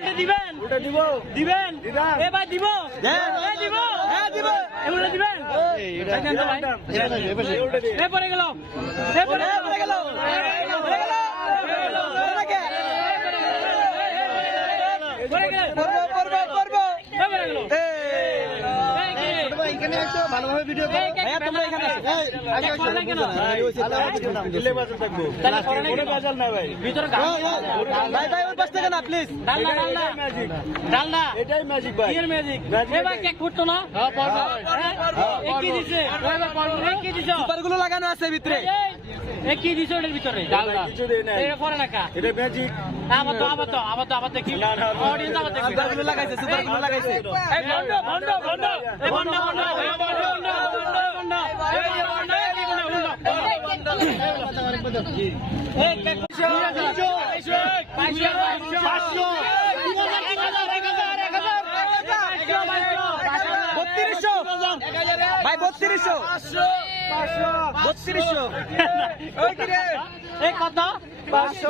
দিবেন ওটা দিব দিবেন দিবেন। এ ভাই দিব হ্যাঁ দিব হ্যাঁ দিব এগুলো দিবেন দেখেন তো ভাই ওটা দিয়ে এ পড়ে গেল এ পড়ে গেল পড়ে গেল এখানে একটু ভালোভাবে ভিডিও করো ভাইয়া তোমরা এখানে দিলে বাজার থাকবো কোনো বাজার না ভাই ভিতরে ভাই ভাই ওই পাশ থেকে না প্লিজ ডালনা ডালনা এটাই ম্যাজিক ভাই এর ম্যাজিক এ ভাই কেক ফুটতো না এ কি দিছে এ কি দিছো সুপারগুলো লাগানো আছে ভিতরে এ কি দিছো এর ভিতরে ডালনা কিছু দেই নাই এটা পরে না কা এটা ম্যাজিক আবার দেখি অডিয়েন্স আবার দেখি সুপারগুলো লাগাইছে সুপারগুলো লাগাইছে এই ভন্ড এই ভন্ড ভাই 3200 কত 500